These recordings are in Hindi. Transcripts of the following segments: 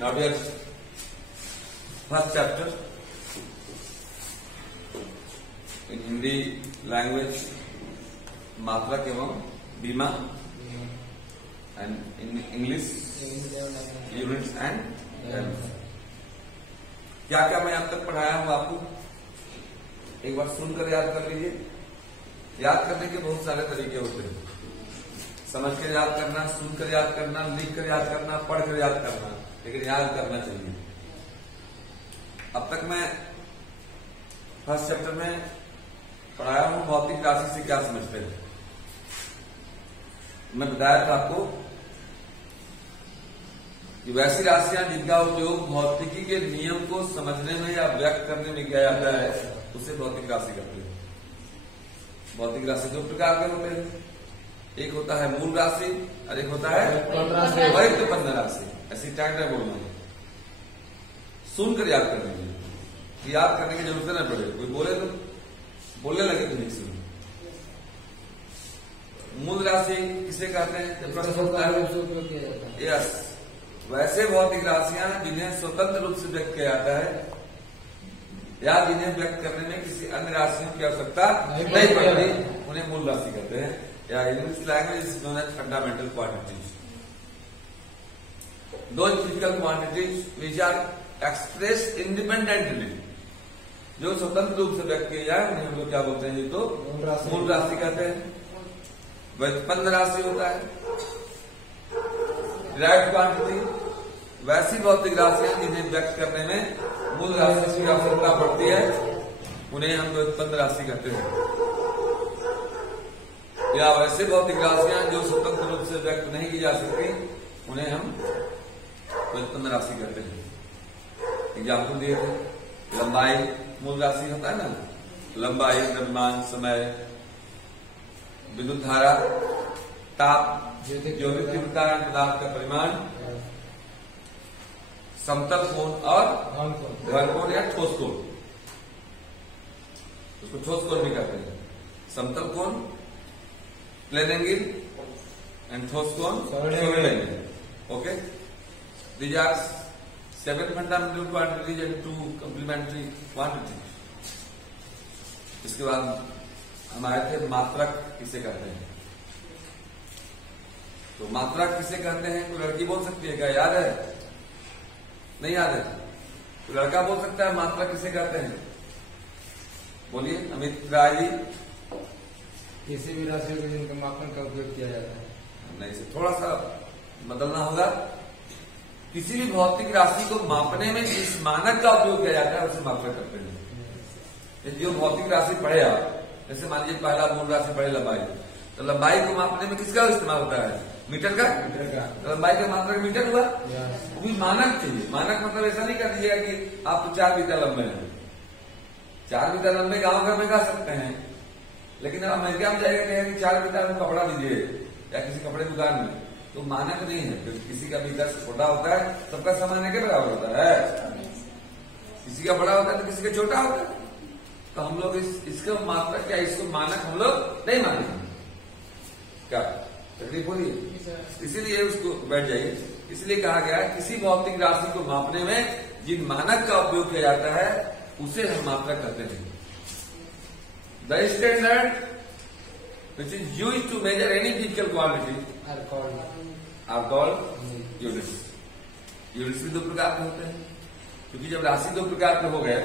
Now we are first chapter in Hindi language, मात्रक एवं बीमा, and in English units and elements. क्या क्या मैं अब तक पढ़ाया हूँ आपको एक बार सुनकर याद कर लीजिए। याद करने के बहुत सारे तरीके होते हैं, समझ कर याद करना, सुनकर याद करना, लिख कर याद करना, पढ़कर याद करना, लेकिन याद करना चाहिए। अब तक मैं फर्स्ट चैप्टर में पढ़ाया हूं भौतिक राशि से क्या समझते हैं। मैं बताया था आपको कि वैसी राशियां जिनका उपयोग भौतिकी के नियम को समझने में या व्यक्त करने में किया जाता है उसे भौतिक राशि कहते हैं। भौतिक राशि दो प्रकार के होते हैं, एक होता है मूल राशि और एक होता है व्युत्पन्न राशि। ऐसी टाइम है बोलना, सुनकर याद कर लीजिए, याद करने की जरूरत न पड़े। कोई बोले तो बोलने लगे तो नहीं सुन। मूल राशि किसे कहते हैं? जब प्रश्न होता है यस, वैसे भौतिक राशियां जिन्हें स्वतंत्र रूप से व्यक्त किया जाता है या जिन्हें व्यक्त करने में किसी अन्य राशियों की आवश्यकता नहीं पड़ती, उन्हें मूल राशि कहते हैं। या English language is known as fundamental quantities. दो physical quantities which are express independently, जो स्वतंत्र रूप से व्यक्त किए जाए उन्हें हम लोग क्या बोलते हैं? ये तो मूल राशि कहते हैं। व्युत्पन्न राशि होता है डिराइव्ड क्वांटिटी, वैसी भौतिक राशियां जिन्हें व्यक्त करने में मूल राशि की आवश्यकता पड़ती है उन्हें हम व्युत्पन्न राशि कहते हैं। या वैसे भौतिक राशियां जो स्वतंत्र रूप से व्यक्त नहीं की जा सकती उन्हें हम व्युत्पन्न राशि कहते हैं। एग्जाम्पल दिए थे, लंबाई मूल राशि होता है ना, लंबाई, द्रव्यमान, समय, विद्युत धारा, ताप, ज्योतिक तीव्रता, पदार्थ का परिमाण, समतल कोण और घन कोण या ठोस कोण, उसको ठोस कोण भी कहते हैं। समतल कोण प्लेन एंगल एंड ठोस कोण solid angle. Okay, these are 7 fundamental quantities and 2 complementary quantities. इसके बाद हम आए थे मात्रक किसे कहते हैं। तो मात्रक किसे कहते हैं? कोई लड़की बोल सकती है क्या? याद है? नहीं याद है? कोई लड़का बोल सकता है मात्रक किसे कहते हैं? बोलिए अमित राय जी। किसी भी राशि के जिनके मापन का उपयोग किया जाता है। नहीं, से थोड़ा सा बदलना होगा। किसी भी भौतिक राशि को मापने में जिस मानक का उपयोग किया जाता है उसे मात्रक कहते हैं। जो भौतिक राशि पढ़े आप, जैसे मान लीजिए पहला मूल राशि पढ़े लंबाई, तो लंबाई को मापने में किसका इस्तेमाल होता है? मीटर का। तो लंबाई का मात्रक मीटर हुआ। वो भी मानक चाहिए। मानक मतलब ऐसा नहीं कर दीजिएगा कि आप तो 4 मीटर लंबे हैं। 4 मीटर लंबे गांव घर में गा सकते हैं, लेकिन आप अमेरिका में जाएगा कहेंगे कि 4 मीटर में कपड़ा दीजिए या किसी कपड़े दुकान में, तो मानक नहीं है। क्योंकि किसी का मीटर छोटा होता है, सबका सामान के बराबर होता है। किसी का बड़ा होता है तो किसी का छोटा होता है। तो हम लोग इसको मात्रक या इसको मानक हम लोग नहीं मानेंगे। क्या तकलीफ हो रही है? इसीलिए उसको बैठ जाइए। इसलिए कहा गया है किसी भौतिक राशि को मापने में जिन मानक का उपयोग किया जाता है उसे हम मात्रक कहते हैं। The standard which is used to measure any physical quantity are called units. Units भी 2 प्रकार के होते हैं, क्योंकि जब राशि 2 प्रकार के हो गए,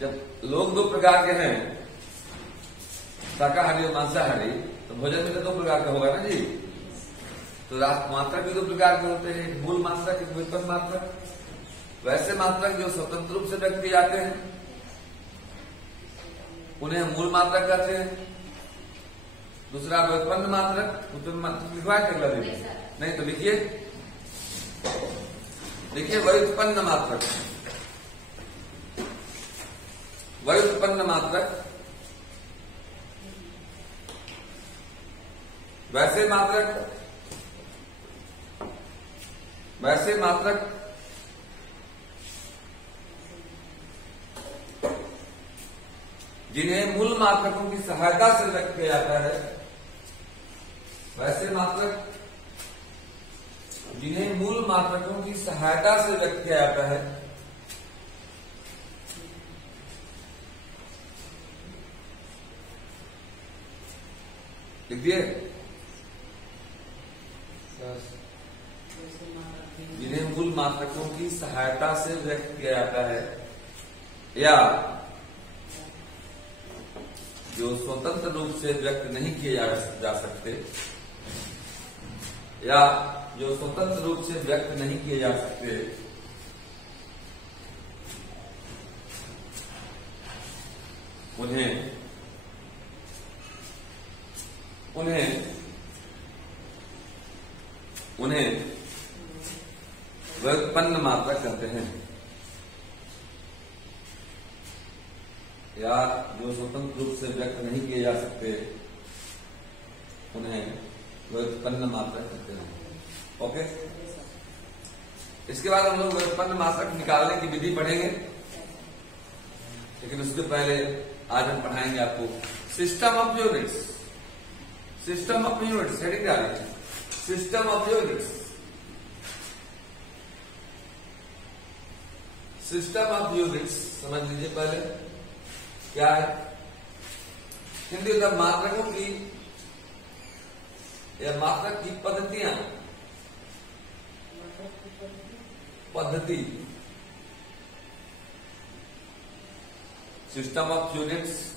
जब लोग 2 प्रकार के हैं, शाकाहारी और मांसाहारी, तो भोजन में तो 2 प्रकार का होगा ना जी। तो मात्रक भी 2 प्रकार के होते हैं, मूल मात्रक, एक व्युत्पन्न मात्रक। वैसे मात्रक जो स्वतंत्र रूप से व्यक्त किए जाते हैं उन्हें मूल मात्रक कहते हैं। दूसरा व्युत्पन्न मात्रक, व्युत्पन्न मात्रक लिखवा के अगला दिन नहीं तो लिखिए, देखिए व्युत्पन्न मात्रक। व्युत्पन्न मात्रक वैसे मात्रक जिन्हें मूल मात्रकों की सहायता से व्यक्त किया जाता है, वैसे मात्रक जिन्हें मूल मात्रकों की सहायता से व्यक्त किया जाता है लिखिए, जिन्हें मूल मात्रकों की सहायता से व्यक्त किया जाता है या जो स्वतंत्र रूप से व्यक्त नहीं किए जा सकते या जो स्वतंत्र रूप से व्यक्त नहीं किए जा सकते उन्हें व्युत्पन्न मात्रक कहते हैं, या जो स्वतंत्र रूप से व्यक्त नहीं किए जा सकते उन्हें व्युत्पन्न मात्रक कहते हैं। ओके, इसके बाद हम लोग व्युत्पन्न मात्रक निकालने की विधि पढ़ेंगे, लेकिन उसके पहले आज हम पढ़ाएंगे आपको system of units. System of units heading क्या है? System of units. System of units समझ लीजिए पहले क्या है। हिंदी मतलब मात्रकों की या मात्रक की पद्धतियां, पद्धति। सिस्टम ऑफ यूनिट्स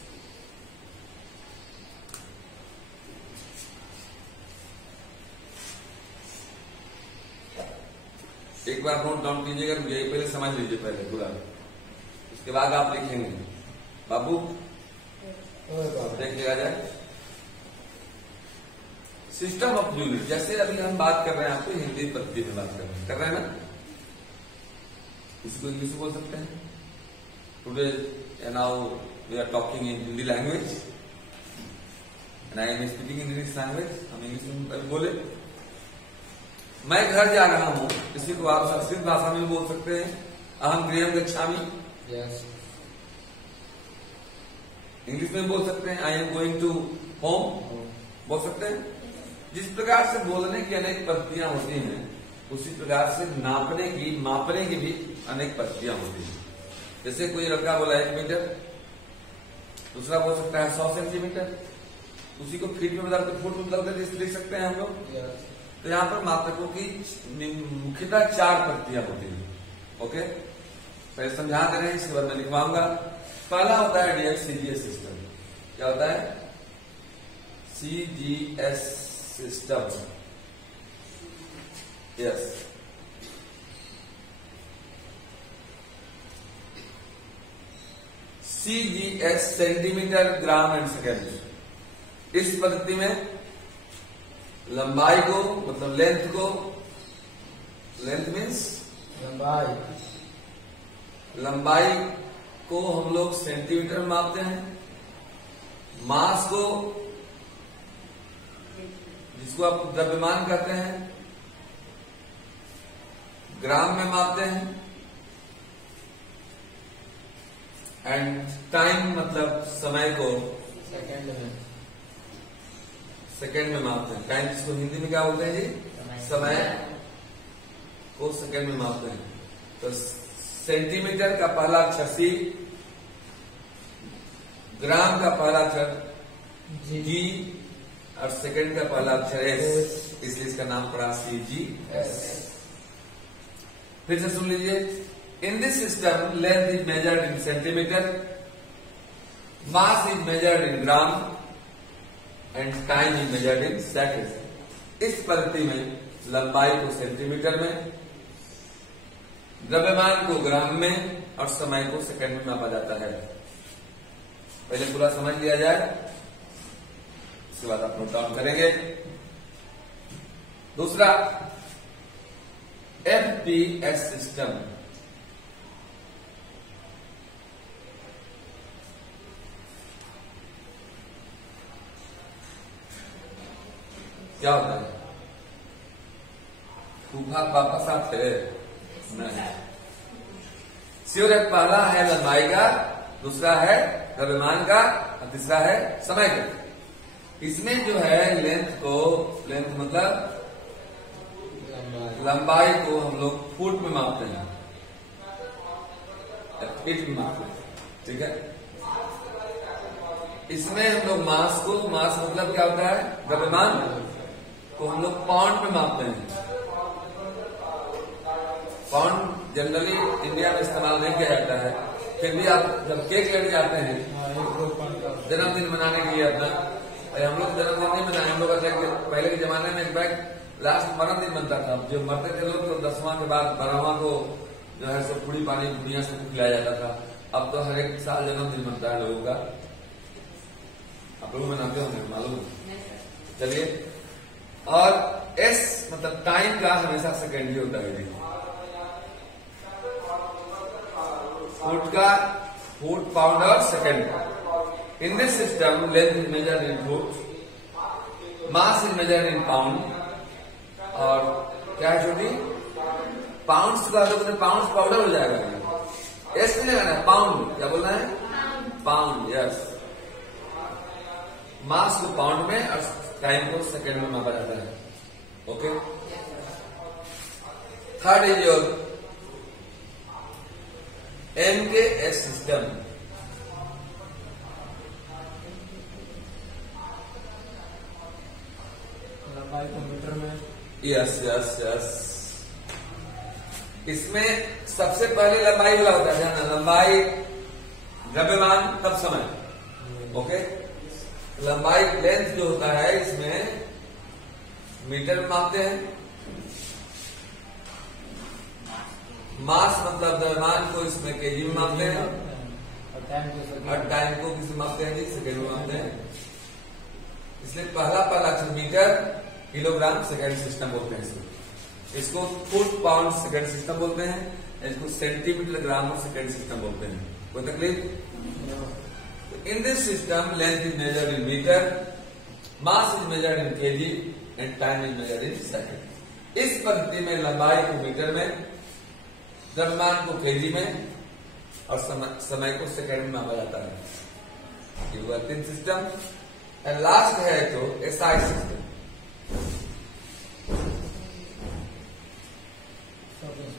एक बार नोट डाउन कीजिएगा, यही पहले समझ लीजिए पहले पूरा, उसके बाद आप लिखेंगे। बाबू देख लिया जाए। सिस्टम ऑफ यूनिट, जैसे अभी हम बात कर रहे हैं, आपको हिंदी पद्धति में बात कर रहे हैं ना, इसको इंग्लिश में बोल सकते हैं। Today now we are talking in Hindi language and I am speaking in English language. हम इंग्लिश में बोले। मैं घर जा रहा हूं, किसी को आप संस्कृत भाषा में बोल सकते हैं, अहम गृहम गच्छामि। इंग्लिश में बोल सकते हैं, I am going to home बोल सकते हैं। जिस प्रकार से बोलने की अनेक पद्धतियां होती हैं, उसी प्रकार से मापने की भी अनेक पद्धतियां होती हैं। जैसे कोई लड़का बोला 1 मीटर, दूसरा बोल सकता है 100 सेंटीमीटर, उसी को फीट में बदल कर फुट में बदल कर लिख सकते हैं हम लोग। तो यहाँ पर मात्रकों की मुख्यतः 4 पद्धतियां होती हैं। ओके, पहले समझा दे रहे हैं, इसके बाद मैं लिखवाऊंगा। पहला होता है डीएफ-सीजीएस सिस्टम। क्या होता है? CGS system. Yes, CGS centimetre, gram and second. इस पद्धति में लंबाई को, मतलब लेंथ को, लेंथ मीन्स लंबाई को हम लोग सेंटीमीटर में मापते हैं। मास को, जिसको आप द्रव्यमान कहते हैं, ग्राम में मापते हैं। एंड टाइम मतलब समय को सेकेंड में मापते हैं। टाइम जिसको हिंदी में क्या बोलते हैं जी? समय को सेकेंड में मापते हैं। तो सेंटीमीटर का पहला अक्षर सी, ग्राम का पहला अक्षर जी और सेकेंड का पहला अक्षर एस, इसलिए इसका नाम पड़ा सीजीएस। फिर से सुन लीजिए। इन this system length is measured in centimetre, mass is measured in gram and time is measured in second. इस पद्धति में लंबाई को सेंटीमीटर में, द्रव्यमान को ग्राम में और समय को सेकंड में मापा जाता है। पहले पूरा समझ लिया जाए, उसके बाद आप नोट डाउन करेंगे। दूसरा एफपीएस सिस्टम। क्या होता है? खूबा वापस आते नहीं। श्योर है, पहला है लंबाई का, दूसरा है द्रव्यमान का और तीसरा है समय का। इसमें जो है लेंथ को, लेंथ मतलब लंबाई को हम लोग फुट में मापते हैं, फीट में मापते हैं, ठीक है। इसमें हम लोग मास को, मास मतलब क्या होता है, द्रव्यमान को हम लोग पाउंड में मापते हैं। पाउंड जनरली इंडिया में इस्तेमाल नहीं किया जाता है, फिर भी आप जब केक लेने जाते हैं जन्मदिन मनाने के लिए अपना, हम लोग जन्मदिन नहीं मनाए, हम लोग पहले के जमाने में इनफैक्ट लास्ट मरण दिन बनता था। जो मरते थे लोग तो 10वां के बाद 12वां को जो है सब पूरी पानी दुनिया से खिलाया जाता था। अब तो हर एक साल जन्मदिन बनता है लोगों का, आप लोग मनाते होंगे, मालूम है। चलिए, और एस मतलब टाइम का हमेशा सेकेंड ही होता है। फुट का फुट, पाउंड और second. In this system length is measured in foot, mass is measured in pound, और क्या है छोटी पाउंड्स का तो पाउंड्स पाउडर हो जाएगा। एस नहीं लगाना है, पाउंड, क्या बोलना है, पाउंड, यस। मास को पाउंड में और टाइम को सेकेंड में मापा जाता है, okay. Third is your MKS system. लंबाई को मीटर में, यस यस यस। इसमें सबसे पहले लंबाई वाला होता है ना, लंबाई, द्रव्यमान, तब समय, ओके। लंबाई लेंथ जो होता है इसमें मीटर में मापते हैं। मास मतलब द्रव्यमान को इसमें केजी में मापते हैं, और टाइम को किस में मापते हैं जी, सेकेंड में मापते हैं। इसलिए पहला अक्षर मीटर, किलोग्राम, सेकेंड सिस्टम बोलते हैं इसको फुट, पाउंड, सेकेंड सिस्टम बोलते हैं। इसको सेंटीमीटर, ग्राम और सेकेंड सिस्टम बोलते हैं। कोई तकलीफ? In this system length is measured in metre, mass is measured in KG and time is measured in second. इस पद्धति में लंबाई को मीटर में, द्रव्यमान को केजी में और समय को सेकेंड में मापा जाता है। ये हुआ 3 सिस्टम। एंड लास्ट है तो SI system.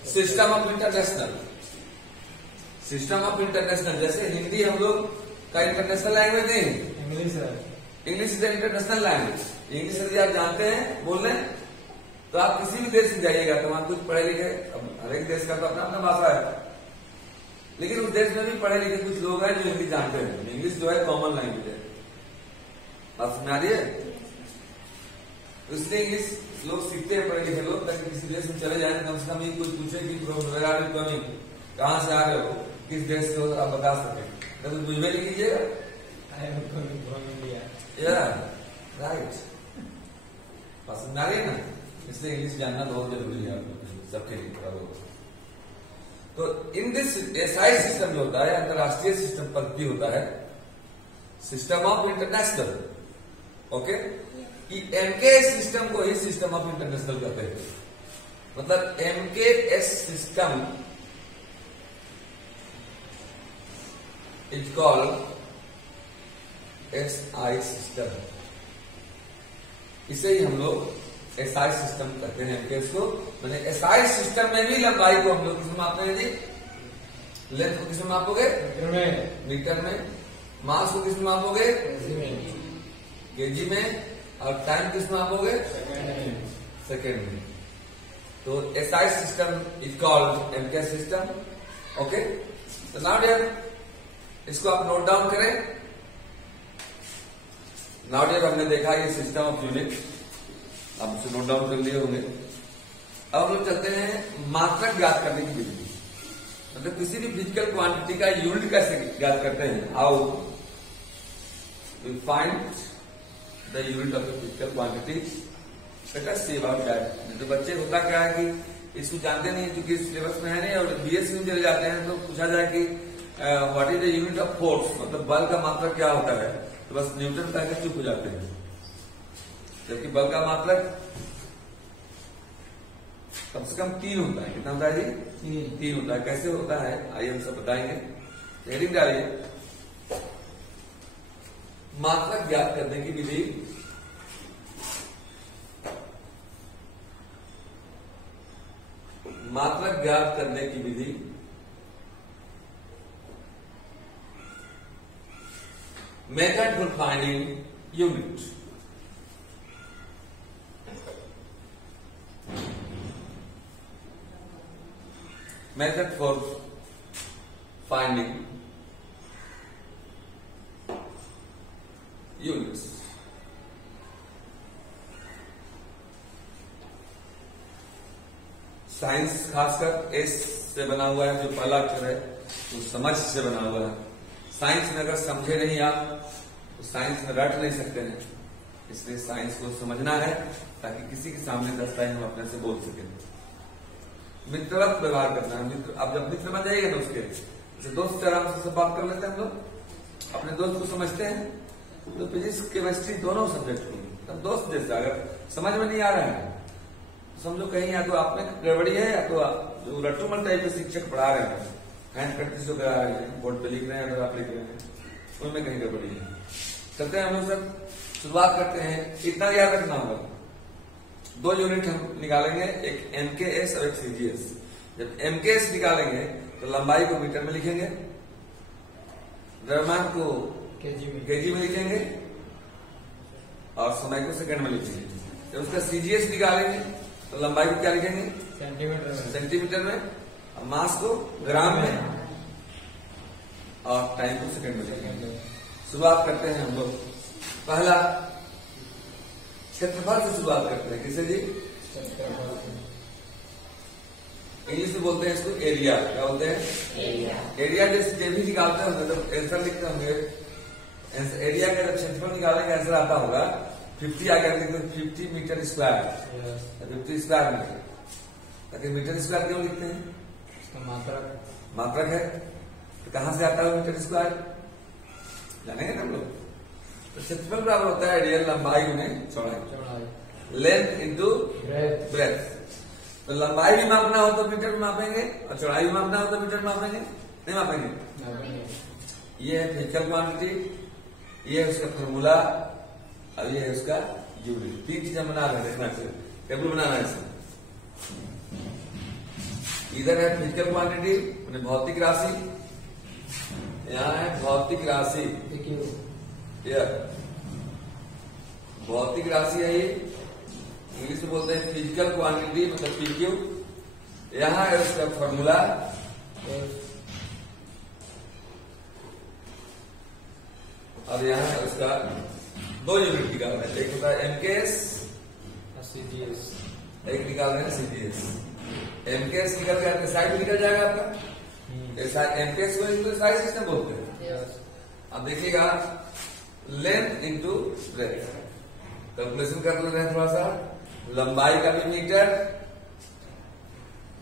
System of international, system of international. जैसे हिंदी हम लोग का इंटरनेशनल लैंग्वेज नहीं, इंग्लिश है, English is international language. English यदि आप जानते हैं बोलने तो आप किसी भी देश में जाइएगा तो वहां कुछ पढ़े लिखे, हर एक देश का तो अपना अपना भाषा है, लेकिन उस देश में भी पढ़े लिखे कुछ लोग हैं जो हिंदी जानते हैं। इंग्लिश जो है कॉमन लैंग्वेज है, बात समझ आ रही है। इसलिए इंग्लिश लोग सीखते हैं, पढ़े लिखे लोग, ताकि किसी देश में चले जाए कम से कम ये कुछ पूछे कि कहाँ से आ रहे हो, किस देश से हो, आप बता सके। तो मुझ में लिख लीजिएगा, राइट, पसंद आ रही है ना। इसलिए इंग्लिश जानना बहुत जरूरी है सबके लिए। तो इन दिस एसआई सिस्टम जो होता है, अंतरराष्ट्रीय सिस्टम पद्धति होता है, सिस्टम ऑफ इंटरनेशनल, ओके। कि एमकेएस सिस्टम को ही सिस्टम ऑफ इंटरनेशनल कहते हैं। मतलब MKS system is called SI system. इसे ही हम लोग एसआई सिस्टम कहते हैं एमकेएस को। मैंने एसआई सिस्टम में भी लंबाई को हम लोग किसमें मापते हैं जी, लेंथ को किसमें मापोगे, मीटर में। मास को किसमें मापोगे, केजी में। और टाइम किसमें मापोगे, सेकेंड में। तो SI system is called MKS system, okay. तो नाउ डियर, इसको आप नोट डाउन करें। नाउ डियर, हमने देखा ये सिस्टम ऑफ यूनिट, आप उसे नोट डाउन कर लिए होंगे। अब हम लोग चलते हैं मात्रक ज्ञात करने की विधि। मतलब किसी भी फिजिकल क्वांटिटी का यूनिट कैसे ज्ञात करते हैं। How we find the unit of the physical quantity. Let us see about that. जो बच्चे होता क्या है कि इसको जानते नहीं, क्योंकि सिलेबस में है नहीं, और बीएससी में चले जाते हैं तो पूछा जाए कि what is the unit of force, मतलब बल का मात्रक क्या होता है, तो बस न्यूटन कह के चुप हो जाते हैं। जबकि बल का मात्रक कम से कम 3 होता है। कितना होता है जी, 3 होता है। कैसे होता है आइए हम सब बताएंगे। हेडिंग डालिए, मात्रक ज्ञात करने की विधि। मात्रक ज्ञात करने की विधि method for finding unit. Method for finding units. Science खासकर एस से बना हुआ है, जो पहला अक्षर है वो समझ से बना हुआ है। साइंस में अगर समझे नहीं आप तो साइंस में रट नहीं सकते हैं, इसलिए साइंस को समझना है ताकि किसी के सामने दस्तावेज हम अपने से बोल सकें। मित्रवत व्यवहार करना है। मित्र, आप जब मित्र बन जाइएगा तो उसके जैसे दोस्त आराम से सब बात कर लेते हैं, हम लोग अपने दोस्त को समझते हैं, तो फिजिक्स केमिस्ट्री दोनों सब्जेक्ट को तब दोस्त जैसा अगर समझ में नहीं आ रहा है समझो कहीं या तो आप में गड़बड़ी है या तो जो रट्टूमल टाइप के शिक्षक पढ़ा रहे हैं, हैंड प्रैक्टिस जो करा रहे हैं, बोर्ड पे लिख रहे हैं, अगर आप लिख रहे हैं उनमें कहीं गड़बड़ी है। चलते हैं हम लोग सब शुरुआत करते हैं। इतना याद रखना होगा, 2 यूनिट हम निकालेंगे, एक एमकेएस और एक सीजीएस। जब एमकेएस निकालेंगे तो लंबाई को मीटर में लिखेंगे, द्रव्यमान को केजी में लिखेंगे और समय को सेकंड में लिखेंगे। जब उसका सीजीएस निकालेंगे तो लंबाई को क्या लिखेंगे? सेंटीमीटर में, और मास को ग्राम में और टाइम को सेकंड में लिखेंगे। शुरुआत करते हैं हम लोग। पहला क्षेत्रफल से शुरुआत करते हैं। किसे जी? इंग्लिश में बोलते हैं इसको एरिया। क्या बोलते हैं? एरिया। जैसे जब भी निकालते होंगे तो आंसर लिखते होंगे, एरिया का जब क्षेत्रफल निकालेंगे आंसर आता होगा 50 आ गया, 50 मीटर स्क्वायर, 50 स्क्वायर मीटर। ताकि मीटर स्क्वायर क्यों लिखते हैं? मात्रक है, तो कहां से आता है मीटर स्क्वायर? जानेंगे ना हम लोग। तो क्षेत्रफल बराबर होता है एरिया लंबाई गुने चौड़ाई, लेंथ इंटू ब्रेथ। तो लंबाई भी मापना हो तो मीटर में मापेंगे और चौड़ाई भी मापना हो तो मीटर में मापेंगे, नहीं मापेंगे। ये है फिजिकल क्वांटिटी, ये है उसका फॉर्मूला, अब ये है उसका यूनिट। 3 चीजें बना रहे हैं, देखना चाहिए टेबल बनाना है इसमें। इधर है फिजिकल क्वांटिटी मैंने भौतिक राशि, यहाँ है भौतिक राशि, भौतिक राशि है ये, इंग्लिश में बोलते हैं फिजिकल क्वांटिटी मतलब पीक्यू। यहाँ है उसका फॉर्मूला, और यहाँ है उसका 2 यूनिट निकालना है, एक होता है एमकेएस और सीजीएस, एक निकाल रहे हैं सीजीएस। एमकेएस निकल गया तो साइज निकल जाएगा आपका, एमकेएस को साइज किसने बोलते हैं? अब देखिएगा लेंथ इंटू ब्रेथ, कैलकुलेशन कर ले रहे हैं थोड़ा सा। लंबाई का भी मीटर,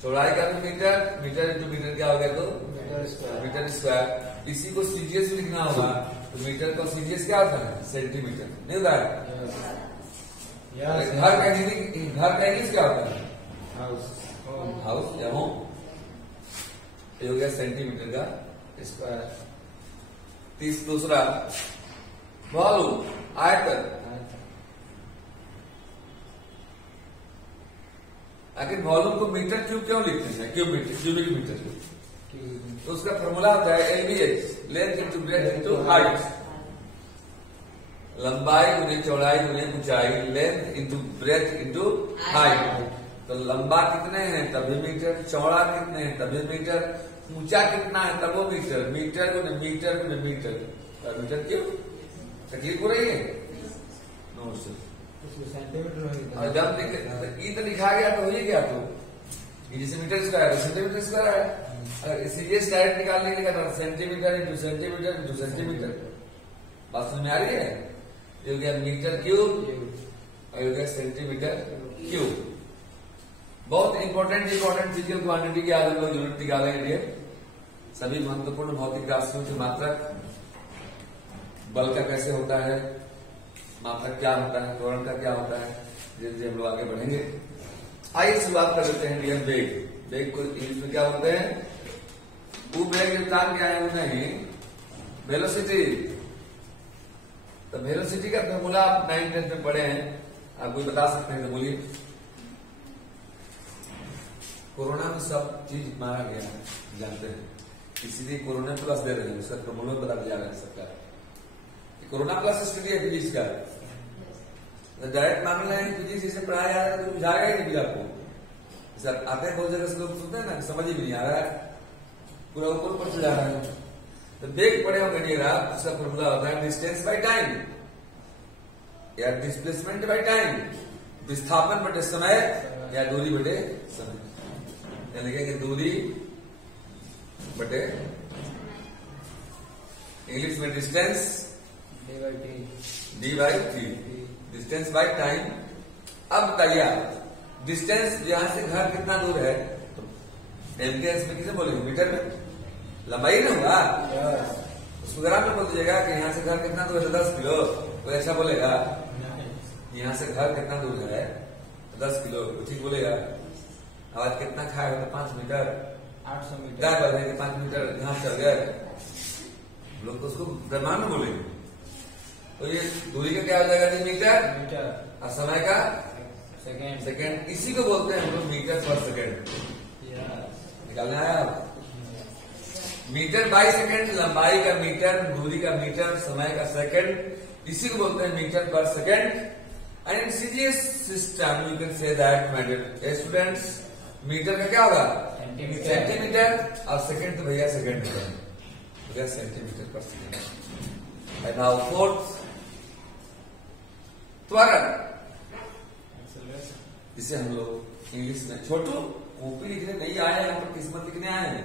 चौड़ाई का भी मीटर, मीटर इंटू मीटर क्या हो गया? तो मीटर स्क्वायर। इसी को सीजीएस में लिखना होगा तो मीटर को सीजीएस क्या होता है? सेंटीमीटर, नहीं होता है? घर का इंग्लिश क्या होता है? हाउस या होम। ये हो गया सेंटीमीटर का स्क्वायर। दूसरा वॉल्यूम, आयतन। आखिर वॉल्यूम को मीटर क्यूब क्यों लिखते हैं? Cubic metre. तो उसका फॉर्मूला होता है LBH, length into breadth into height. लंबाई गुने चौड़ाई गुने ऊंचाई, length into breadth into height. तो लंबा कितने हैं तभी मीटर, चौड़ा कितने हैं तभी मीटर, ऊंचा कितना है तब वो मीटर, मीटर गुने मीटर गुने मीटर। मीटर क्यों? तकलीफ हो रही है? नो सर, और जब ई तो लिखा गया तो ये क्या? तो जैसे मीटर स्क्वायर सेंटीमीटर स्क्वायर है, सीजीएस डायरेक्ट निकालने के लिए centimetre into centimetre into centimetre. बात समझ में आ रही है? ये हो गया मीटर क्यूब और ये हो गया सेंटीमीटर क्यूब। बहुत इंपॉर्टेंट फिजिकल क्वांटिटी की आज हम लोग यूनिट निकालेंगे। सभी महत्वपूर्ण भौतिक राशियों की मात्रक, बल का कैसे होता है, मात्रक क्या होता है, त्वरण का क्या होता है, जैसे हम लोग आगे बढ़ेंगे। आइए शुरुआत कर लेते हैं नियम वेग। वेग को इंग्लिश में क्या बोलते हैं? वो वेग स्थान क्या है? वो नहीं, वेलोसिटी। तो वेलोसिटी का फॉर्मूला आप 9th 10th में पढ़े हैं, आप कोई बता सकते हैं तो बोलिए। कोरोना में सब चीज मारा गया है, जानते हैं, इसीलिए कोरोना प्लस दे रहे हैं, उसका प्रमोल में बता दिया गया सरकार, कोरोना प्लस स्टडी है फिजिक्स का। डायरेक्ट मामला है फिजिक्स इसे पढ़ाया जा रहा है तो बुझाएगा ही नहीं आपको। सर आते हैं बहुत जगह से लोग सुनते हैं ना, समझ ही नहीं आ रहा है, पूरा ऊपर पर चला रहा है। तो बेग पड़े हो करिएगा, उसका फॉर्मूला होता है डिस्टेंस बाय टाइम या डिस्प्लेसमेंट बाय टाइम, विस्थापन बटे समय या दूरी बटे समय। लिखेंगे दूरी बटे इंग्लिश में distance D by T, distance by time. अब बताइए आप डिस्टेंस यहां से घर कितना दूर है, तो एमकेएस में किसे बोलेंगे, मीटर में, लंबाई ना होगा, उसको ग्राम में बोल दीजिएगा कि यहाँ से घर कितना दूर है, 10 किलो, तो ऐसा बोलेगा यहाँ से घर कितना दूर है 10 किलो, ठीक बोलेगा। आवाज कितना खाए होगा, 5 मीटर, 800 मीटर, क्या बोलेंगे 5 मीटर यहाँ चल गए, लोग तो उसको ब्रह्मांड में बोलेंगे। तो ये दूरी का क्या हो जाएगा, मीटर, और समय का सेकेंड, इसी को बोलते हैं हम लोग मीटर पर सेकेंड। निकालने आया आप, मीटर बाई सेकेंड, लंबाई का मीटर, दूरी का मीटर, समय का सेकेंड, इसी को बोलते हैं metre per second. And in CGS system you can say that my dear students, metre का क्या होगा, सेंटीमीटर, और सेकेंड तो भैया सेकेंड होगा, सेंटीमीटर पर सेकेंड। एंड नाउ फोर्थ, त्वरण, जिसे हम लोग इंग्लिश में, छोटू कॉपी लिखने नहीं आए हैं, यहाँ पर किस्मत लिखने आए हैं।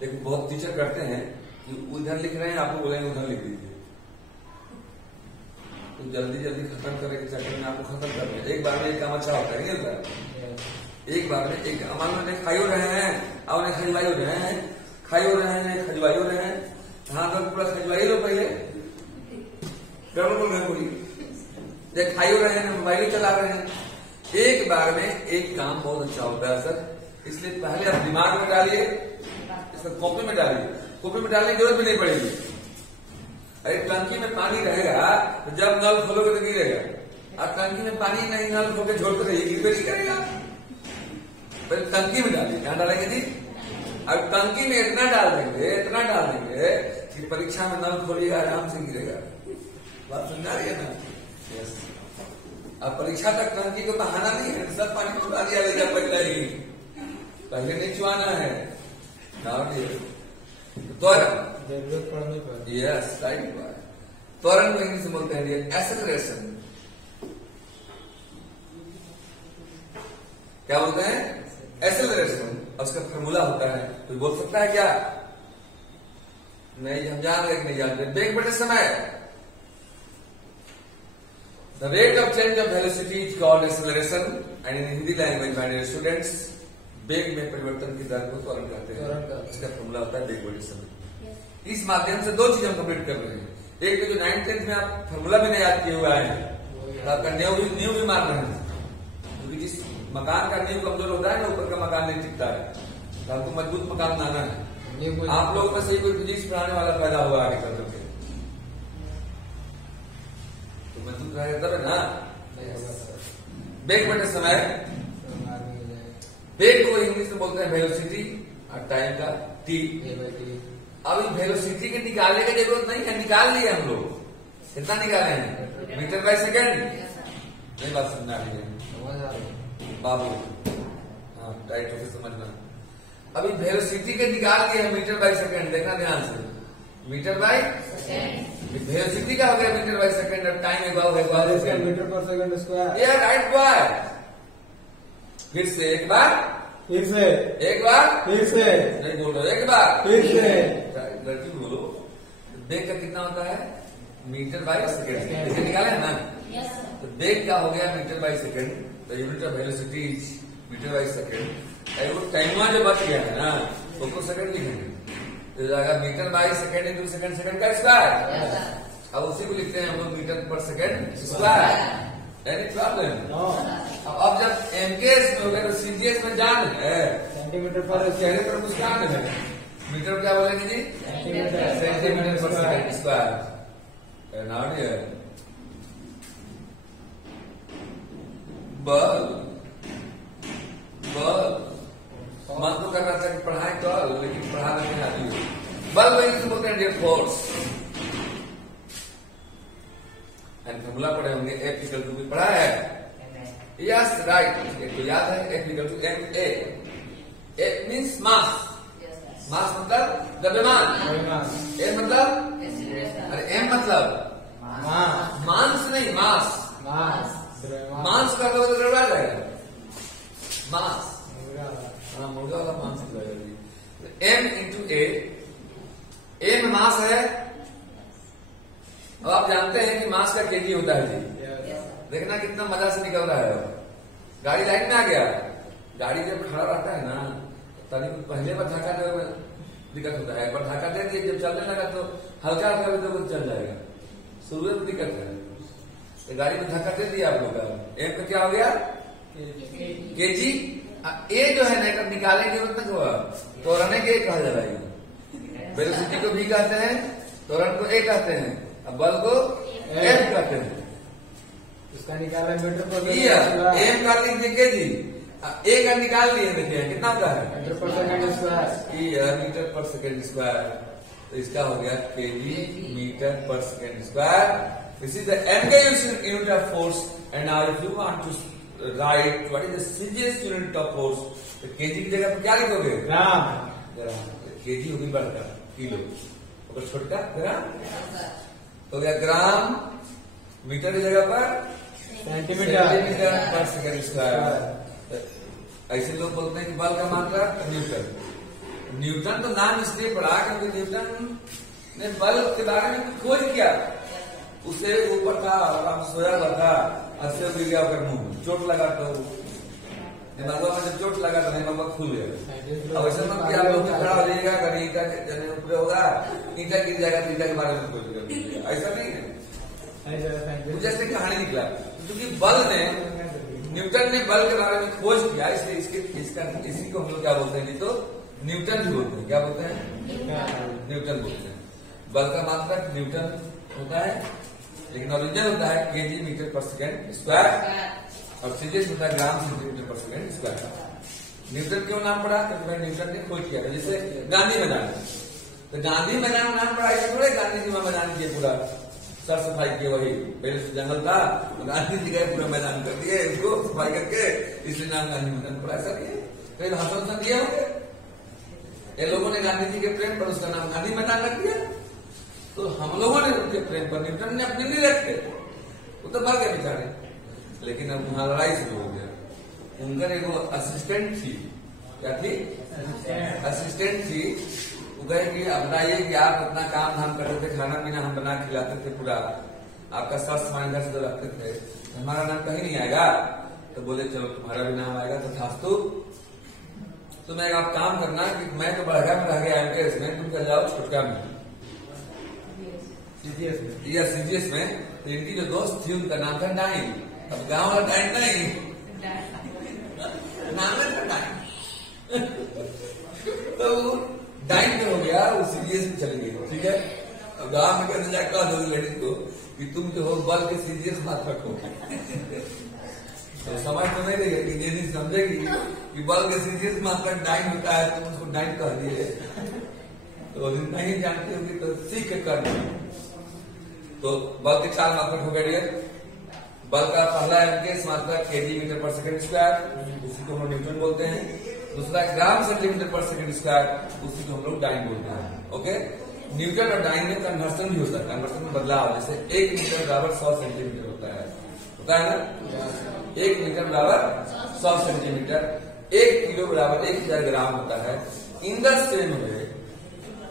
देखो बहुत टीचर करते हैं कि उधर लिख रहे हैं, आपको बोलेंगे उधर लिख दीजिए, तो जल्दी जल्दी खत्म करने के चक्कर में आपको खत्म कर दिया। एक बार में एक काम अच्छा होता है, नहीं, एक बार में एक, मान लो खाई हो रहे हैं और उन्हें खजवाई हो रहे हैं, खाई हो रहे हैं, खजवाई हो रहे हैं, हाँ तो पूरा खजवाई लो पहले, गड़बड़ बोल रहे कोई, जब खाई हो रहे हैं मोबाइल चला रहे हैं। एक बार में एक काम बहुत अच्छा होता है सर, इसलिए पहले आप दिमाग में डालिए, इसको कॉपी में डालिए, कॉपी में डालने की जरूरत भी नहीं पड़ेगी। अरे टंकी में पानी रहेगा तो जब नल खोलोगे तो गिरेगा, और टंकी में पानी नहीं, नल खोल के छोड़ते रहिए, गिर नहीं करेगा। पहले टंकी में डालिए, क्या डालेंगे जी, अब टंकी में इतना डाल देंगे कि परीक्षा में नल खोलिएगा आराम से गिरेगा। बात समझा रही है ना, यस। अब परीक्षा तक टंकी को बहाना नहीं है, सब पानी छुड़ा दिया जाएगा, पहले नहीं छुआना है। त्वरण, जरूरत पड़ने पर, यस राइट, त्वरण को इंग्लिश में बोलते हैं एक्सेलरेशन। क्या बोलते हैं, एक्सेलरेशन, और उसका फॉर्मूला होता है, कोई बोल सकता है क्या, नहीं, हम जान रहे नहीं जानते। बेग बटे समय, the rate of change of velocity is called acceleration, and in Hindi language my dear students, बेग में परिवर्तन की दर को त्वरण कहते हैं, इसका फॉर्मूला होता है बेग बटे समय। इस माध्यम से 2 चीज हम कंप्लीट कर रहे हैं, एक तो जो 9th-10th में आप फॉर्मूला भी नहीं याद किए हुए आए हैं, तो आपका नींव भी मार रहे हैं, क्योंकि जिस मकान का नींव कमजोर होता है ना, ऊपर का मकान नहीं टिकता है, तो आपको मजबूत मकान बनाना है। आप लोग में से कोई फिजिक्स पढ़ाने वाला पैदा हुआ आगे चल करके, तो मजबूत रहेगा तब ना। बेग बटे समय, बेग को इंग्लिश में बोलते हैं वेलोसिटी, और टाइम का टी। अब वेलोसिटी के निकालने की जरूरत नहीं है, निकाल लिए हम लोग, कितना निकाले हैं, मीटर बाय सेकेंड। नहीं बात समझना है बाबू, हाँ राइट, ओके समझना। अभी वेलोसिटी के निकाल दिए हैं मीटर बाय सेकेंड, देखना ध्यान से, मीटर बाय वेलोसिटी का हो गया मीटर बाय सेकेंड, और टाइम है मीटर पर सेकंड स्क्वायर। ये राइट बॉय, फिर से एक बार, फिर से एक बार, फिर से नहीं बोल रहे, एक बार फिर से, लड़की बोलो। बेग का कितना होता है, मीटर बाय सेकेंड, इसे निकाले है ना, तो बेग का हो गया metre by second, the unit of velocity is metre by second. वो टाइम जो बच गया है ना, उसको सेकेंड लिखेंगे, तो जाएगा metre by second into second, second का स्क्वायर। अब उसी को लिखते हैं हम लोग metre per second square, any problem. अब जब एमकेएस में हो गया तो सीजीएस में जान है, सेंटीमीटर पर चेहरे पर मुस्कान है, मीटर क्या बोलेंगे जी, सेंटीमीटर पर सेकेंड स्क्वायर। नॉट हियर, बल बल, लेकिन पढ़ा लेते हैं आदमी। बल को इंग्लिश में बोलते हैं फोर्स। एंड फॉर्मूला पढ़े होंगे, F इक्वल टू भी पढ़ा है। यस राइट, एक तो याद है, F equal to ma। F means mass. Mass मतलब द्रव्यमान। A मतलब, अरे M मतलब मांस नहीं, मास। मांस का मतलब द्रव्य आ जाएगा, मास। हाँ, मुर्गा वाला मांस हो जाएगा। M इंटू A में मास है। अब आप जानते हैं कि मास का केजी होता है जी। देखना कितना मजा से निकल रहा है। गाड़ी लाइन में आ गया, गाड़ी जब खड़ा रहता है ना, तभी पहले पर धक्का देने में दिक्कत होता है। एक बार धक्का दे दिए, जब चलने लगा तो हल्का हल्का भी तो चल जाएगा, शुरू में दिक्कत है। तो गाड़ी में धक्का दे दिया आप लोग का, एम का क्या हो गया केजी। ए जो है ना, जब निकालेंगे मतलब हुआ त्वरण के कहा जा रहा है। वेलोसिटी को भी कहते हैं, त्वरण को ए कहते हैं, अब बल को एम कहते हैं। उसका निकाला मीटर पर एम का लिख केजी, ए का निकाल लिए, देखिए कितना होता है metre per second square. Metre per second square, तो इसका हो गया KG metre per second square. This is the M का unit of force. And now if you want to write what is the serious unit of force, तो केजी की जगह पर क्या लिखोगे? ग्राम। केजी होगी बड़का, किलो, और छोटका ग्राम हो गया ग्राम। मीटर की जगह पर सेंटीमीटर पर सेकंड स्क्वायर। ऐसे लोग बोलते हैं कि बल का मात्रा न्यूटन। न्यूटन तो नाम इसलिए पड़ा क्योंकि न्यूटन ने बल के बारे में खोज किया। उसे ऊपर था, आराम से सोया हुआ था, अस्से गिर गया कर मुंह, चोट लगा तो दिमागों में जब चोट लगा तो दिमाग खुल गया। अब ऐसा मत कि आप लोग खड़ा हो जाएगा, कभी ईटा ऊपर होगा, ईटा गिर जाएगा तो ईटा के बारे में खोज कर, ऐसा नहीं है। जैसे कहानी निकला, क्योंकि बल ने, न्यूटन ने बल के बारे में खोज किया, इसलिए इसी को हम लोग क्या बोलते हैं, तो न्यूटन भी बोलते हैं। क्या बोलते हैं? न्यूटन बोलते हैं। बल का मात्रा न्यूटन होता है, लेकिन ओरिजिनल होता है KG metre per second square, और सीरियस होता है ग्राम सेंटीमीटर पर सेकेंड स्क्वायर। न्यूटन क्यों नाम पड़ा? क्योंकि भाई न्यूटन ने खोज किया था। जैसे गांधी मैदान, तो गांधी मैदान नाम पड़ा, ऐसे थोड़े गांधी जी मैदान किए, पूरा सर सफाई किए, वही पहले से जंगल था, गांधी जी गए पूरा मैदान कर दिए, इसको सफाई करके, इसलिए नाम गांधी मैदान पड़ा। ऐसा नहीं है, कई भाषण दिए होंगे, ये लोगों ने गांधी जी के प्रेम पर उसका नाम गांधी मैदान रख दिया। तो हम लोगों ने उनके प्रेम पर, न्यूटन ने अपने नहीं रखे, वो तो मर गए बेचारे। लेकिन अब वहां लड़ाई शुरू हो गया। उनका एक असिस्टेंट थी, क्या थी? असिस्टेंट थी। वो कहे कि अब बताइए कि आप अपना काम धाम करते थे, खाना पीना हम बना खिलाते थे, पूरा आपका स्वास्थ्य हमारे घर से तो रखते थे, हमारा नाम कहीं नहीं आएगा। तो बोले चलो तुम्हारा भी नाम आएगा। तो खास्तु तो मैं आप काम करना कि मैं तो बढ़गा में रह गया एमकेएस में, तुम चल जाओ छोटका में, सीजीएस में। तो इनकी जो दोस्त थी उनका नाम था डाइन। अब गांव वाला डाइन नहीं, नाम है डाइन। तो डाइन में हो गया, वो सीजीएस में चली गई। ठीक है, अब गांव में कैसे जाकर कह दोगे लेडीज को कि तुम जो हो बल के सीजीएस मत रखो। तो समझ तो नहीं रहेगी, लेडीज समझेगी कि बल के सीजीएस मात्र डाइन होता है, तुम उसको डाइन कह दिए। तो नहीं जानती होगी तो सीख के कर। तो बल के 4 मात्रक हो गए। बल का पहला एमकेएस मात्रा KG metre per second square, उसी को हम न्यूटन बोलते हैं। दूसरा ग्राम सेंटीमीटर पर सेकंड स्क्वायर, उसी को हम लोग डाइन बोलते हैं। ओके, न्यूटन और डाइन में कन्वर्सन भी हो सकता है, कन्वर्सन में बदलाव। जैसे 1 मीटर बराबर 100 सेंटीमीटर होता है ना? 1 मीटर बराबर 100 सेंटीमीटर, 1 किलो बराबर 1000 ग्राम होता है। In the same way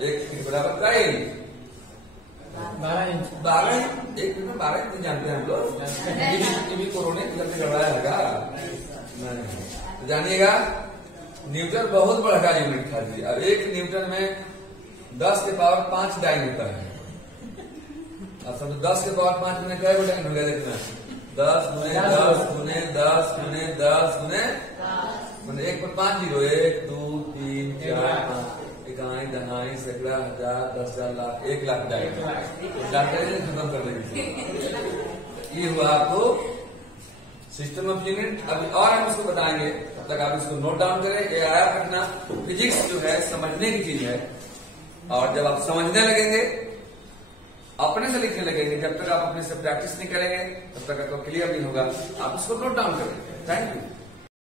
1 kilo बराबर का 12 इंच। 1 मीटर 12 इंच जानते हैं हम लोग, टीवी कोरोना करके गड़बड़ाया होगा। तो जानिएगा न्यूटन बहुत बड़ा का यूनिट था जी। अब 1 न्यूटन में 10 के पावर 5 डाइन होता है। अब सब 10 के पावर 5 में क्या डाइन हो गया? देखना 10 गुने 10 गुने 10 गुने 10 गुने 1 पर 5 जीरो, 1 2 3 4 5, इकाई दहाई सैकड़ा हजार 10,000 लाख 1 लाख डाइन। खत्म कर देंगे। ये हुआ आपको सिस्टम ऑफ यूनिट अभी और हम इसको बताएंगे, तब तक आप इसको नोट डाउन करें। ये याद रखना, फिजिक्स जो है समझने की चीज है, और जब आप समझने लगेंगे, अपने से लिखने लगेंगे, जब तक आप अपने से प्रैक्टिस नहीं करेंगे तब तक आपको क्लियर नहीं होगा। आप इसको नोट डाउन करें। Thank you.